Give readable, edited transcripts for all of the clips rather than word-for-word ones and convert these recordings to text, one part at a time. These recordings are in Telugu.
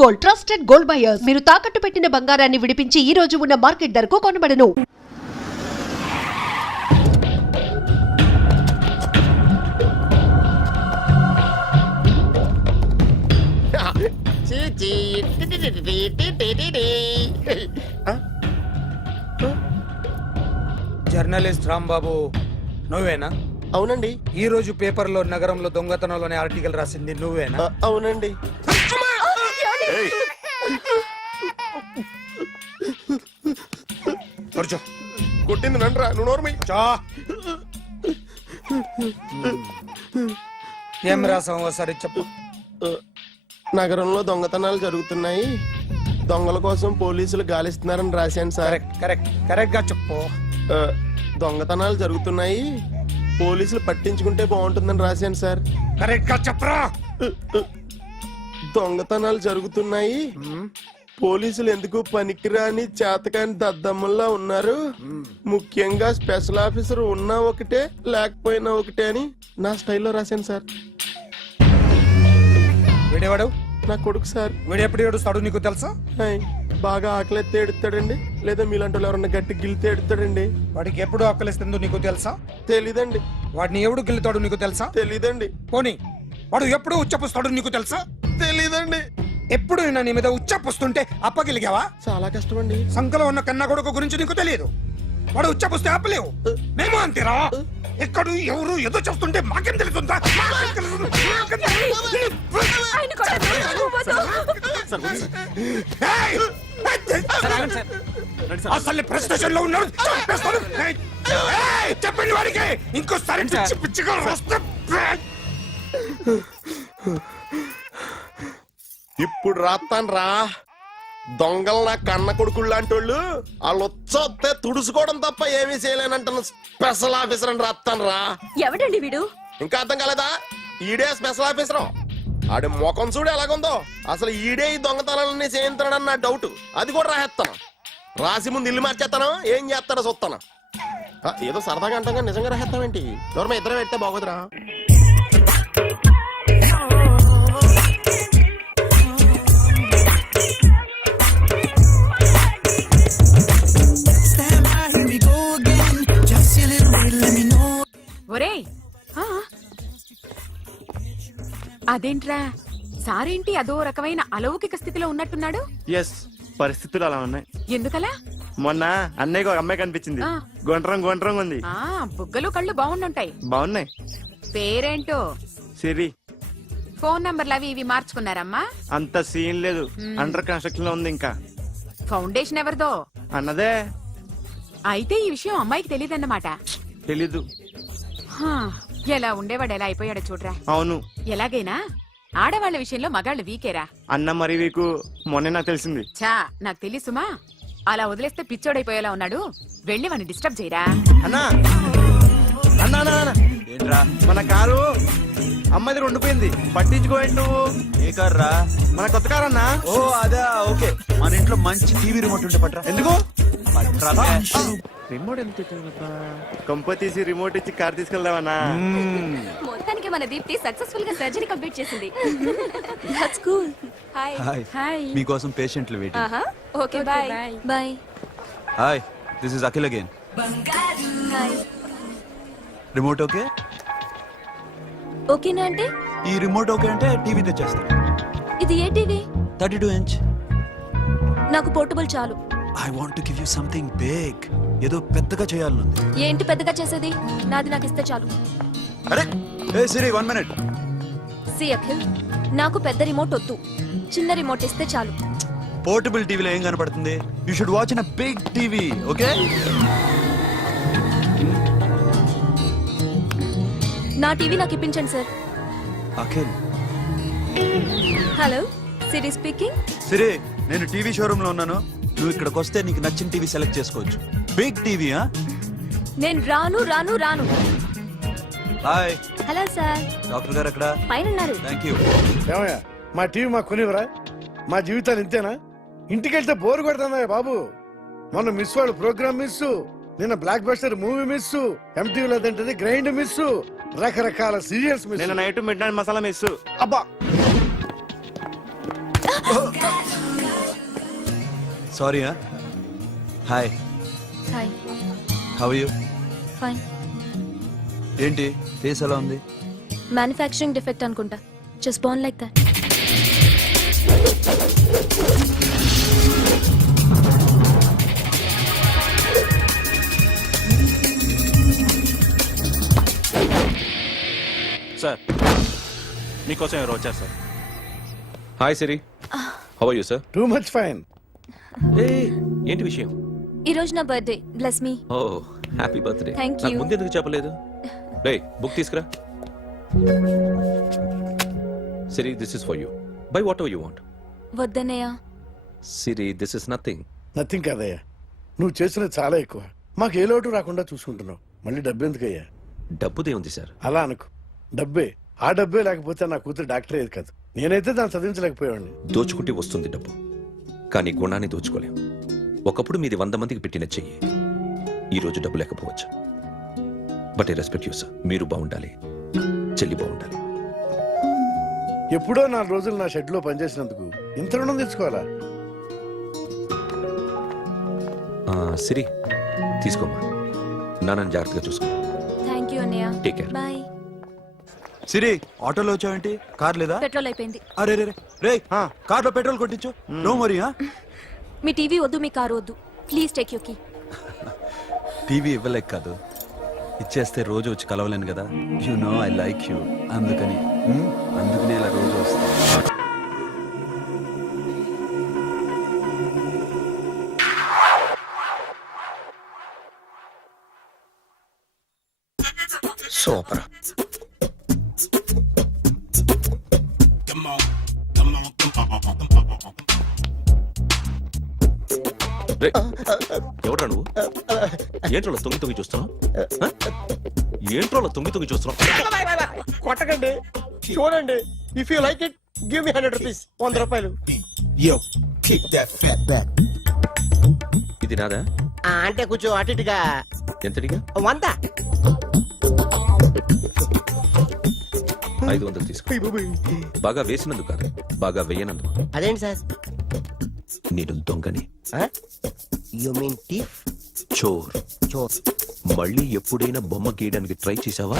Gold, trusted gold buyers. మీరు తాకట్టు పెట్టిన బంగారాన్ని విడిపించి ఈ రోజు ఉన్న మార్కెట్ ధరకు కొనబడను. జర్నలిస్ట్ రాంబాబు నువ్వేనా? అవునండి. ఈ రోజు పేపర్లో నగరంలో దొంగతనంలోనే ఆర్టికల్ రాసింది నువ్వేనా? అవునండి. కొట్టింది నండ్రా, నువ్వు నోర్మి. ఏం రాసావు ఒకసారి చెప్పు. నగరంలో దొంగతనాలు జరుగుతున్నాయి, దొంగల కోసం పోలీసులు గాలిస్తున్నారని రాశాను సార్. కరెక్ట్ గా చెప్పు. దొంగతనాలు జరుగుతున్నాయి, పోలీసులు పట్టించుకుంటే బాగుంటుందని రాశాను సార్. కరెక్ట్ గా చెప్పరా. దొంగతనాలు జరుగుతున్నాయి, పోలీసులు ఎందుకు పనికిరాని చేతకాని దద్దమ్మల్లా ఉన్నారు, ముఖ్యంగా స్పెషల్ ఆఫీసర్ ఉన్నా ఒకటే లేకపోయినా ఒకటే అని నా స్టైల్లో రాశాను సార్. వీడేవాడు? నా కొడుకు సార్. వీడు ఎప్పుడు ఏడుస్తాడు నీకు తెలుసా? బాగా ఆకలిస్తే ఎడుతాడండి, లేదా మీలాంటి వాళ్ళు ఎవరన్నా గట్టి గిల్లితే ఎడుతాడండి. వాడికి ఎప్పుడు ఆకలిస్తుందో నీకు తెలుసా? తెలీదండి. వాడిని ఎవడు గిల్లుతాడు నీకు తెలుసా? తెలీదండి. పోనీ వాడు ఎప్పుడు ఉచ్చపుస్తాడు నీకు తెలుసా? తెలీదండి. ఎప్పుడు నీ మీద ఉచ్చపుస్తుంటే అప్పగిలిగావా? చాలా కష్టమండి. సంకలో ఉన్న కన్నా కొడుకు గురించి నీకు తెలియదు. వాడు ఉచ్చపుస్తే ఆపలేవు. మేము అంతేరా. ఎక్కడు ఎవరు ఏదో చెప్తుంటే మాకేం తెలుస్తుందా? అసలు ప్రెస్ స్టేషన్ లో ఉన్నాడు. చెప్పండి వాడికి ఇంకోసారి పిచ్చిగా వస్తే. ఇప్పుడు రాత్తాను రా. దొంగలు నా కన్న కొడుకులు లాంటి వాళ్ళు వాళ్ళు వచ్చొస్తే తుడుచుకోవడం తప్ప ఏమీ చేయలేనంటాను. స్పెషల్ ఆఫీసర్ అని రాత్తాను రా. ఎవడండి వీడు? ఇంకా అర్థం కాలేదా? ఈడే స్పెషల్ ఆఫీసర్. ఆడి ముఖం చూడు ఎలాగుందో. అసలు ఈడే ఈ దొంగతనాలన్నీ చేయించాడని నా డౌట్. అది కూడా రాసేస్తాను. రాసి ముందు ఇల్లు మార్చేస్తాను, ఏం చేస్తాడో చూస్తాను. ఏదో సరదాగా అంటాగా నిజంగా రాసేస్తామేంటి? ఎవరన్నా ఇద్దరు పెడితే బాగోదురా. ఒరేయ్, అదేంట్రా సారేంటి అదో రకమైన అలౌకిక స్థితిలో ఉన్నట్టున్నాడు? ఎస్, పరిస్థితులు అలా ఉన్నాయి. ఎందుకలా? మొన్న అన్నయ్యకు ఒక అమ్మాయి కనిపించింది. గుండ్రం ఉంది. బుగ్గలు కళ్ళు బాగుండుంటాయి. బాగున్నాయి. పేరేంటో? సిరి. ఫోన్ నంబర్లు అవి ఇవి మార్చుకున్నారమ్మా? అంత సీన్ లేదు, అండర్ కన్స్ట్రక్షన్ లో ఉంది. ఇంకా ఫౌండేషన్ ఎవరిదో? అన్నదే. అయితే ఈ విషయం అమ్మాయికి తెలియదన్నమాట. తెలీదు. ఎలా ఉండేవాడు ఎలా అయిపోయాడో చూడరా. అవును. ఎలాగైనా ఆడవాళ్ల విషయంలో మగాళ్ళు వీకేరా. అన్న మరి వీకు మొన్నే నాకు తెలిసింది. చా, నాకు తెలుసుమా. అలా వదిలేస్తే పిచ్చోడైపోయేలా ఉన్నాడు. వెళ్ళి వాడిని డిస్టర్బ్ చేయరా. అన్నా ఏంట్రా, మన కారు అమ్మాయిది ఉండిపోయింది, పట్టించుకోండి నువ్వు. ఏ కార్ రా? మన కొత్త కారు అన్నా. ఓ అదా, ఓకే. మన ఇంట్లో మంచి టీవీ రిమోట్ ఉంటే పట్రా. ఎందుకు? పట్రా. రిమోట్ ఎంత కంప తీసి రిమోట్ ఇచ్చి కార్ తీసుకెళ్దామన్నా. మొత్తానికి మన దీప్తి సక్సెస్ఫుల్ గా సర్జరీ కంప్లీట్ చేసింది. That's cool. హాయ్. హాయ్. మీకోసం పేషెంట్లు waiting. Okay, bye. Bye. Hi, this is Akhil again. Hi. Remote okay? ఓకేనా అంటే? ఈ రిమోట్ ఓకే అంటే టీవీ తెచ్చేస్తా. ఇది ఏ టీవీ? 32 ఇంచ్. నాకు పోర్టబుల్ చాలు. I want to give you something big. ఏదో పెద్దగా చేయాలనుంది. ఏంటి పెద్దగా చేసేది? నాది నాకు ఇస్తే చాలు. అరే ఏ సిరి, 1 మినిట్. సి అఖిల్, నాకు పెద్ద రిమోట్ వద్దు, చిన్న రిమోట్ ఇస్తే చాలు. పోర్టబుల్ టీవీలో ఏం కనపడుతుంది? You should watch in a big TV, okay? నా టీవీ నాకు ఇప్పించండి sir. Akhil. Hello, Siri speaking. Siri, నేను టీవీ షోరూమ్ లో ఉన్నాను. నువ్వు ఇక్కడికి వస్తే నీకు నచ్చిన టీవీ సెలెక్ట్ చేసుకోవచ్చు. Big TV. నేను రాను. హాయ్. Hello sir. డాక్టర్ గారు ఎక్కడ? పైన ఉన్నారు. Thank you. ఏమయ్యా, మా టీవీ మాకు కొనివరా? మా జీవితాలు ఇంతేనా? ఇంటికెళ్తే బోరు కొడుతుందా బాబు? మొన్న మిస్ వాళ్ళు ప్రోగ్రామ్ మిస్, నిన్న బ్లాక్ బస్టర్ మూవీ మిస్, ఎంటీవీలో తింటది గ్రైండ్ మిస్, రకరకాల సీరియల్స్ మిస్. నేను night midnight masala miss. అబ్బా sorry hi hi how you fine. ఏంటి ఫేస్ ఎలా ఉంది? మ్యానుఫ్యాక్చరింగ్ డిఫెక్ట్ అనుకుంటా. Just born like that. Sir మీకోసం ఎవరు వచ్చారు sir? Hi Siri, how are you sir? Too much fine. ఏంటి విషయం? ఈ రోజు నా birthday. Bless me. Oh happy birthday. Thank నాకు you. ముందు ఎందుకు చెప్పలేదు? రే బుక్ తీసుకురా. Siri, this is for you. Buy whatever you want. వద్దనయ్య. Siri, this is nothing. Nothing కాదయ్యా, నువ్వు చేసినది చాలా ఎక్కువ. మాకు ఏ లోటు రాకుండా చూసుకుంటున్నావు. మళ్ళీ డబ్బు ఎందుకయ్యా? డబ్బుదే ఉంది సార్. అలా అనుకు. డబ్బే. ఆ డబ్బే లేకపోతే నా కూతురు డాక్టర్ అయ్యేది కాదు. నేనైతే దాన్ని చదివించలేకపోయాడిని. దోచుకుంటే వస్తుంది డబ్బు, కానీ గుణాన్ని దోచుకోలేం. ఒకప్పుడు మీది 100 మందికి పెట్టిన చెయ్యి, ఈ రోజు డబ్బు లేకపోవచ్చు. But I respect you sir. మీరు బాగుండాలి, చెల్లి బాగుండాలి. ఎప్పుడో 4 రోజులు నా షెడ్ లో పనిచేసినందుకు ఇంత రుణం తెచ్చుకోవాలా? సిరి, తీసుకోమ్మా. నాన్నని జాగ్రత్తగా చూసుకో. థ్యాంక్ యూ అన్నయ్య. Take care. బాయ్. సిరి, ఆటోలో వచ్చావేంటి? కార్ లేదా? పెట్రోల్ అయిపోయింది. అరే రే రే కార్లో పెట్రోల్ కొట్టించు. నో మరి. మీ టీవీ వద్దు, మీ కారు వద్దు. Please take you key. TV ఇవ్వలేక కాదు, ఇచ్చేస్తే రోజు వచ్చి కలవలేను కదా. You know I like you. అందుకని అందుకనే ఇలా రోజు వస్తా. సూపర్. ఎవడ్రా నువ్వు? ఏంట్రోలో తొంగి చూస్తున్నావు? ఏంట్రోలో తొంగి చూస్తున్నావు? కొట్టకండి, చూడండి. If you like it give me 100 rupees. 100 రూపాయలు. ఇది నాదా? అంటే కొంచెం అటు ఇటుగా. ఎంతడిగా? 100. 500 తీసుకో. బాగా వేసినందుకు కాదు, బాగా వేయనందుకు. అదేంటి సార్? నేను దొంగని. You mean thief? చోర్. చోర్. మళ్ళీ ఎప్పుడైనా బొమ్మ గీయడానికి ట్రై చేసావా?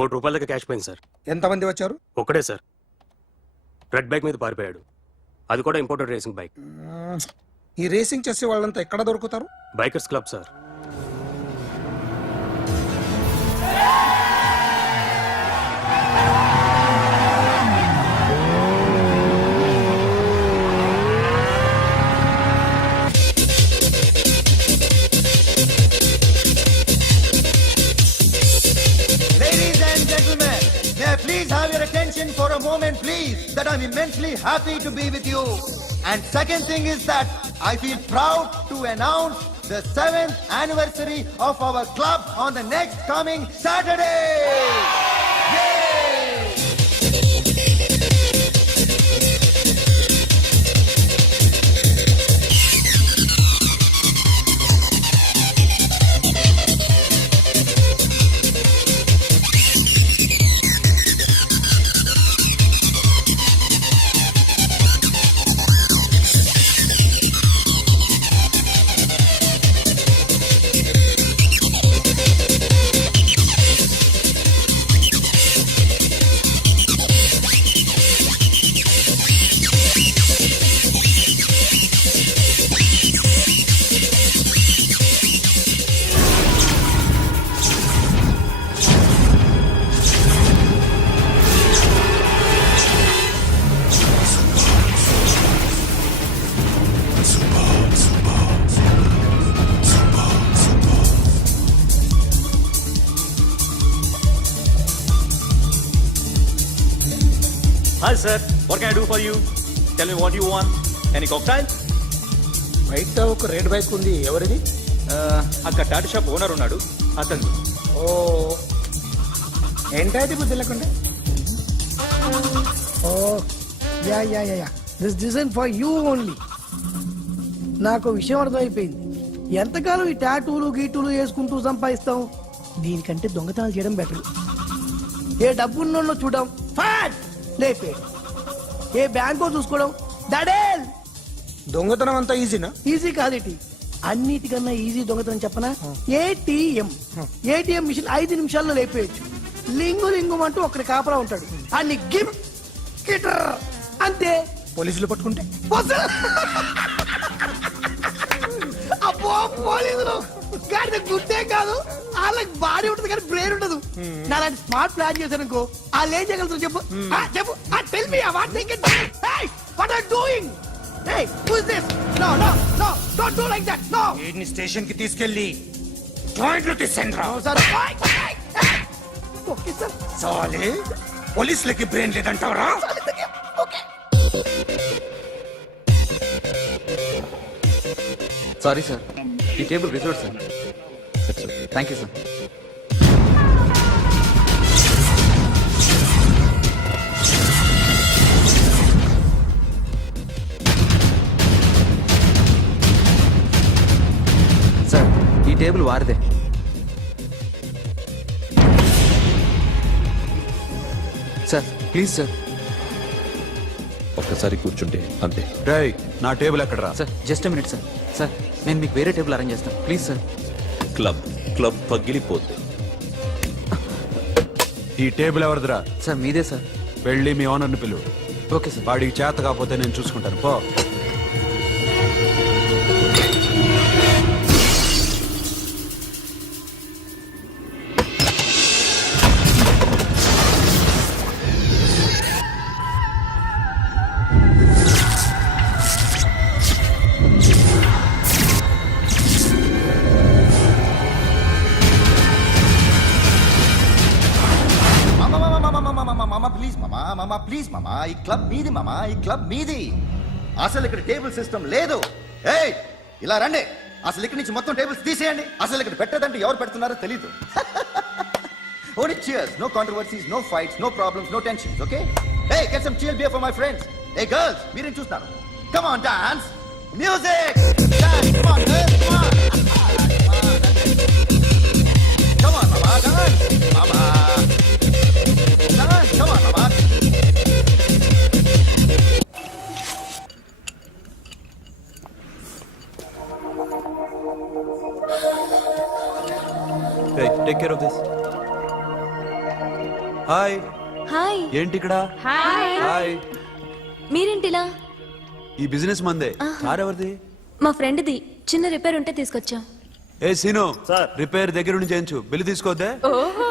₹1 కోటి క్యాష్ పోయింది సార్. ఎంతమంది వచ్చారు? ఒక్కడే సార్. రెడ్ బైక్ మీద పారిపోయాడు. అది కూడా ఇంపోర్టెడ్ రేసింగ్ బైక్. ఈ రేసింగ్ చేసే వాళ్ళంతా ఎక్కడ దొరుకుతారు? Bikers club sir. Ladies and gentlemen, may I please have your attention for a moment, please, that I'm immensely happy to be with you. And second thing is that I feel proud to announce the 7th anniversary of our club on the next coming Saturday. Yay! Yes, sir. What can I do for you? Tell me what you want. Any cocktail? బయట ఒక రెడ్ బైక్ ఉంది, ఎవరిది? అక్కడ టాటా షాప్ ఓనర్ ఉన్నాడు, అతను. ఓ ఏంటది బుద్ధి లేకుండా? Oh yeah yeah yeah yeah this design for you only. నాకు విషయం అర్థమైపోయింది. ఎంతకాలం ఈ టాటూలు గీటూలు వేసుకుంటూ సంపాదిస్తాం? దీనికంటే దొంగతనాలు చేయడం బెటర్. ఏ డబ్బున్నోళ్ళు చూడడం ఫాట్ లేపే, ఏ బ్యాంకో చూసుకోవడం దడేల్. దొంగతనం అంతా ఈజీనా? ఈజీ కాదేటి, అన్నిటికన్నా ఈజీ దొంగతనం చెప్పనా? ఏటీఎం మిషన్ 5 నిమిషాల్లో లేపేయచ్చు. లింగు అంటూ ఒకటి కాపలా ఉంటాడు, అన్ని గిమ్ గిటర్ అంతే. పోలీసులు పట్టుకుంటే? అబ్బో పోలీసులు గాడి గుర్తే కాదు, వాళ్ళకి బాడీ ఉంటుంది కానీ బ్రెయిన్ ఉండదు. నాలాంటి స్మార్ట్ ప్లాన్ చేశాను అనుకో, వాళ్ళు ఏం చేయగలుగుతారు చెప్పు? చెప్పు, tell me what they can do. Hey what are doing? Hey who is this? No no no don't do like that. No వీడిని స్టేషన్ కి తీసుకెళ్ళి జాయింట్లు తీసేంద్రా. Sir okay sir. సాలే పోలీసులకి బ్రెయిన్ లేదంటావరా? సారీ సార్, ఈ table reserve sir. Thank you sir. Sir ఈ టేబుల్ వారిదే. Sir please sir. ఒక్కసారి కూర్చుంటే అంతే. రేయ్, నా టేబుల్ ఎక్కడరా? Sir just minute sir. Sir నేను మీకు వేరే టేబుల్ అరేంజ్ చేస్తాను, ప్లీజ్ సార్. క్లబ్ పగిలిపోద్ది. ఈ టేబుల్ ఎవరిదిరా? సార్ మీదే సార్. వెళ్ళి మీ ఓనర్ని పిలువు. Okay sir. వాడికి చేత కాకపోతే నేను చూసుకుంటాను, పో. ప్లీజ్ మామా, ఈ క్లబ్ మీది మామా, ఈ క్లబ్ మీది. అసలు ఇక్కడ టేబుల్ సిస్టమ్ లేదు. ఏయ్ ఇలా రండి, అసలు ఇక్కడి నుంచి మొత్తం టేబుల్స్ తీసేయండి. అసలు ఇక్కడ పెట్టదంటే ఎవరు పెడుతున్నారో తెలీదు. Only cheers, no controversies, no fights, no problems, no tensions, okay? Hey, get some chill beer for my friends. Hey girls, మీరేం చూస్తున్నారు? Come on, dance. Music. Dance, come on, girls, come on. Come on, mama, dance. Mama. Dance, come on, mama. Take care of this. Hi. Hi. ఏంటి ఇక్కడ? హాయ్. హాయ్. మీరేంటిలా? ఈ బిజినెస్ మందే. కార్ ఎవరిది? మా ఫ్రెండ్ది. చిన్న రిపేర్ ఉంటే తీసుకొచ్చాం. ఏ సీను, సార్. రిపేర్ దగ్గర నుండి చేయించు, బిల్లు తీసుకోవద్దే. ఓహో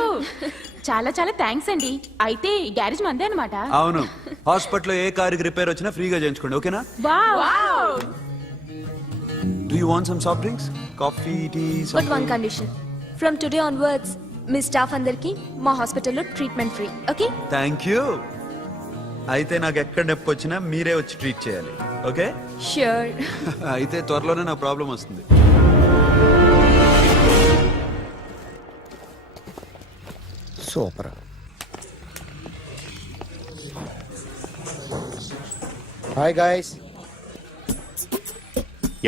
చాలా చాలా థ్యాంక్స్ అండి. అయితే ఈ గ్యారేజ్ మందే అన్నమాట. అవును, హాస్పిటల్లో ఏ కారుకి రిపేర్ వచ్చినా ఫ్రీగా చేయించుకోండి, ఓకేనా? Wow. Do you want some soft drinks, coffee, tea? But one condition, from today onwards మీ స్టాఫ్ అందరికి మా హాస్పిటల్లో treatment free, okay? Thank you. అయితే నాకు ఎక్కడ నొప్పి వచ్చినా మీరే వచ్చి ట్రీట్ చేయాలి, ఓకే? ష్యూర్. అయితే త్వరలోనే నా ప్రాబ్లం వస్తుంది. సూపర్. Hi guys.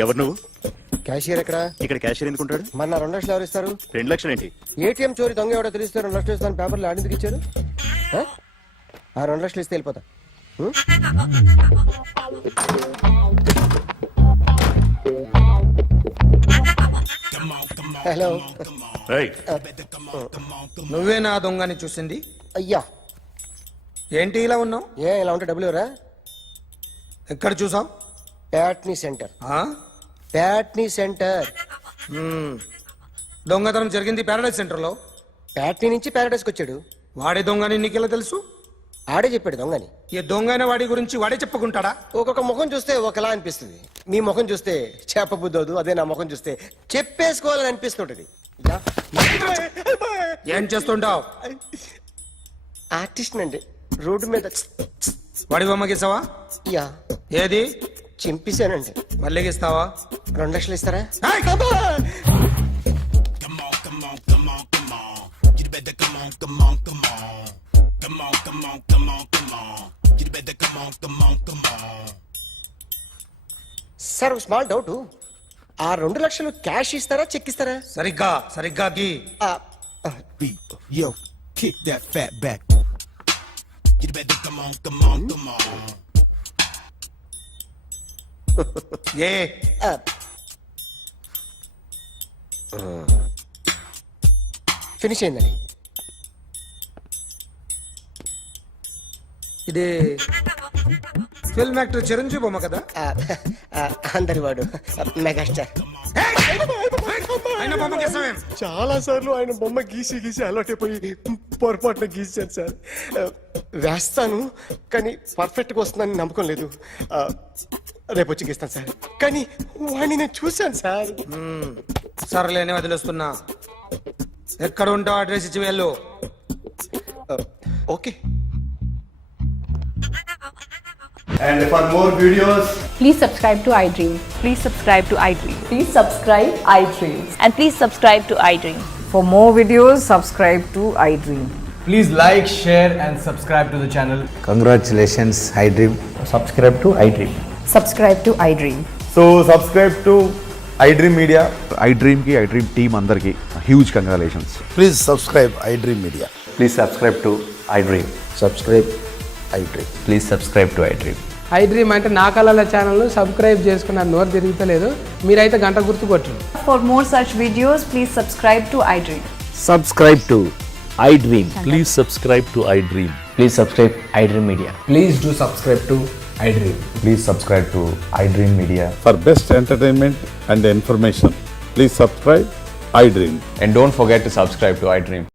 ఎవరు నువ్వు? క్యాషియర్ ఎక్కడ? ఇక్కడ క్యాషియర్ ఎందుకుంటాడు? మన 2 లక్షలు ఎవరు ఇస్తారు? 2 లక్షలు ఏంటి? ఏటీఎం చోరీ దొంగ ఎవడో తెలిస్తే 2 లక్షలు ఇస్తాను పేపర్లు ఆడిందుకు ఇచ్చారు. ఆ 2 లక్షలు ఇస్తే వెళ్ళిపోతా. హలో. నువ్వేనా దొంగని చూసింది? అయ్యా. ఏంటి ఇలా ఉన్నావు? ఏ ఇలా ఉంటే డబ్బులు ఎవరా? ఎక్కడ చూసావు? ప్యాట్నీ సెంటర్. ప్యాట్నీ సెంటర్. దొంగతనం జరిగింది ప్యారడైజ్ సెంటర్ లో. ప్యాట్నీ నుంచి ప్యారడైజ్కి వచ్చాడు. వాడే దొంగని నీకెలా తెలుసు? ఆడే చెప్పాడు దొంగని. ఈ దొంగైన వాడి గురించి వాడే చెప్పుకుంటాడా? ఒక్కొక్క ముఖం చూస్తే ఒకలా అనిపిస్తుంది. మీ ముఖం చూస్తే చేపబుద్దోదు, అదే నా ముఖం చూస్తే చెప్పేసుకోవాలని అనిపిస్తుంటది. ఏం చేస్తుంటావు? ఆర్టిస్ట్ అండి, రోడ్డు మీద వాడి బొమ్మ గీసావా? యా. ఏది? చింపేశానండి. మళ్ళీ ఇస్తావా? 2 లక్షలు ఇస్తారా? సార్ స్మాల్ డౌట్, ఆ 2 లక్షలు క్యాష్ ఇస్తారా చెక్ ఇస్తారా? సరిగ్గా గీ. Yo, kick that fat back. You better come on. A finish అయిందండి. ఇది ఫిల్మ్ యాక్టర్ చిరంజీవి బొమ్మ కదా? అందరి వాడు మెగాస్టార్. ఆయన బొమ్మ గీసావేం? చాలా సార్లు ఆయన బొమ్మ గీసి అలవాటైపోయి పొరపాటున గీసాను సార్. వేస్తాను కానీ పర్ఫెక్ట్గా వస్తుందని నమ్మకం లేదు. రేపు వచ్చి గీస్తాను సార్. కానీ వాడిని నేను చూశాను సార్. సర్లేని వదిలేస్తున్నా. ఎక్కడ ఉంటావు అడ్రస్ ఇచ్చి వెళ్ళు. Okay. And for more videos, please subscribe to iDream. Please subscribe to iDream. Please subscribe iDream. And please subscribe to iDream. For more videos, subscribe to iDream. please like, share, and subscribe to the channel. Congratulations iDream. Subscribe to iDream. Subscribe to iDream. So subscribe to iDream media. iDream team అందరికి huge congratulations. Please subscribe iDream Media. Please subscribe to iDream. Subscribe iDream. Please subscribe to iDream. iDream అంటే నా కళల ఛానల్ సబ్స్క్రైబ్ చేసుకున్న నోరు తిరుగుతలేదు. మీరైతే గంట గుర్తు కొట్టండి. For more such videos, please subscribe to iDream. Subscribe to iDream. Please subscribe to iDream. Please subscribe iDream media. Please do subscribe to iDream. Please subscribe to iDream media. For best entertainment and information, please subscribe iDream. And don't forget to subscribe to iDream.